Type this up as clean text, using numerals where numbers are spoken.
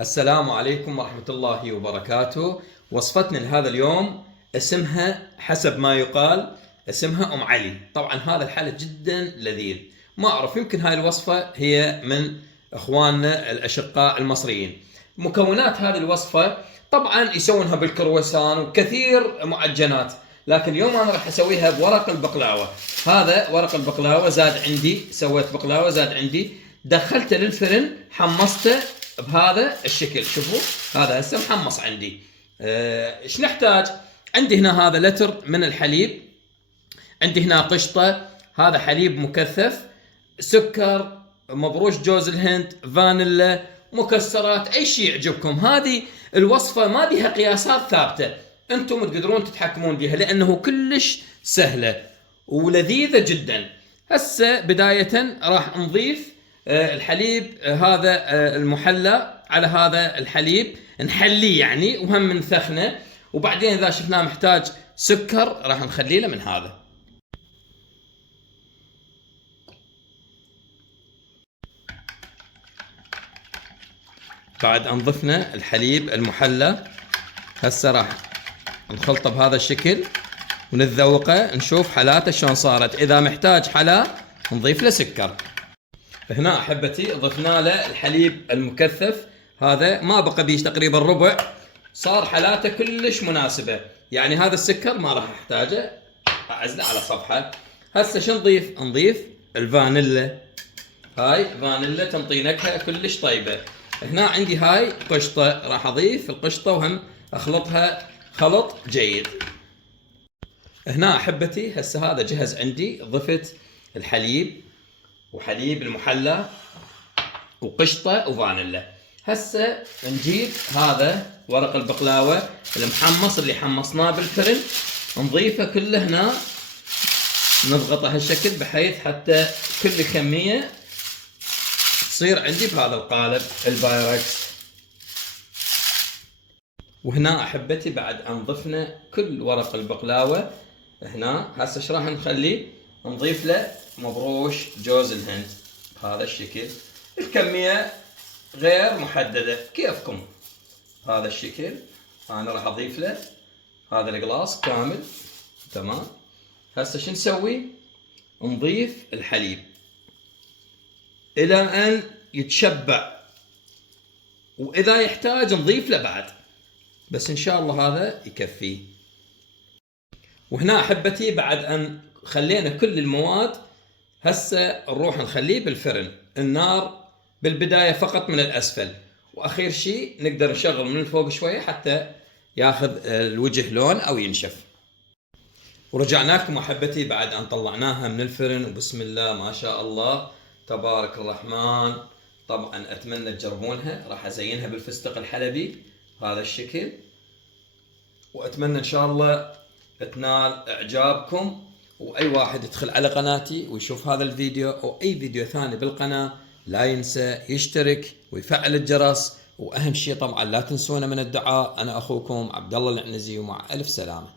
السلام عليكم ورحمة الله وبركاته. وصفتنا لهذا اليوم اسمها حسب ما يقال اسمها أم علي. طبعا هذا الحلى جدا لذيذ، ما أعرف يمكن هاي الوصفة هي من إخواننا الأشقاء المصريين. مكونات هذه الوصفة طبعا يسوونها بالكرواسون وكثير معجنات، لكن اليوم أنا راح أسويها بورق البقلاوة. هذا ورق البقلاوة زاد عندي، سويت بقلاوة زاد عندي، دخلته للفرن حمصته بهذا الشكل. شوفوا هذا هسه محمص عندي. ايش نحتاج؟ عندي هنا هذا لتر من الحليب، عندي هنا قشطة، هذا حليب مكثف، سكر مبروش، جوز الهند، فانيلا، مكسرات، اي شيء يعجبكم. هذه الوصفة ما بيها قياسات ثابتة، انتم تقدرون تتحكمون بها لانه كلش سهلة ولذيذة جدا. هسه بداية راح نضيف الحليب هذا المحلى على هذا الحليب، نحليه يعني وهم نثخنه، وبعدين اذا شفناه محتاج سكر راح نخليه له من هذا. بعد ان ضفنا الحليب المحلى هسه راح نخلطه بهذا الشكل ونتذوقه، نشوف حلاته شلون صارت. اذا محتاج حلا نضيف له سكر. هنا احبتي ضفنا له الحليب المكثف، هذا ما بقى بيش تقريبا ربع، صار حلاته كلش مناسبه. يعني هذا السكر ما راح احتاجه، اعزله على صفحه. هسه شو نضيف؟ نضيف الفانيلا. هاي فانيلا تنطي نكهه كلش طيبه. هنا عندي هاي قشطه، راح اضيف القشطه وهم اخلطها خلط جيد. هنا احبتي هسه هذا جهز عندي، ضفت الحليب وحليب المحلى وقشطه وفانيلا. هسه نجيب هذا ورق البقلاوه المحمص اللي حمصناه بالفرن، نضيفه كله هنا، نضغطه هالشكل بحيث حتى كل كميه تصير عندي بهذا القالب البايركس. وهنا احبتي بعد ان ضفنا كل ورق البقلاوه هنا، هسه ايش راح نخلي؟ نضيف له مبروش جوز الهند بهذا الشكل. الكميه غير محدده كيفكم، بهذا الشكل. انا راح اضيف له هذا القلاص كامل. تمام. هسه شو نسوي؟ نضيف الحليب الى ان يتشبع، واذا يحتاج نضيف له بعد، بس ان شاء الله هذا يكفيه. وهنا احبتي بعد ان خلينا كل المواد، هسه نروح نخليه بالفرن. النار بالبدايه فقط من الاسفل، واخير شيء نقدر نشغل من الفوق شويه حتى ياخذ الوجه لون او ينشف. ورجعنا لكم احبتي بعد ان طلعناها من الفرن، وبسم الله ما شاء الله تبارك الرحمن. طبعا اتمنى تجربونها، راح ازينها بالفستق الحلبي بهذا الشكل، واتمنى ان شاء الله تنال اعجابكم. واي واحد يدخل على قناتي ويشوف هذا الفيديو او اي فيديو ثاني بالقناه لا ينسى يشترك ويفعل الجرس، واهم شيء طبعا لا تنسونا من الدعاء. انا اخوكم عبد الله العنزي، ومع الف سلامه.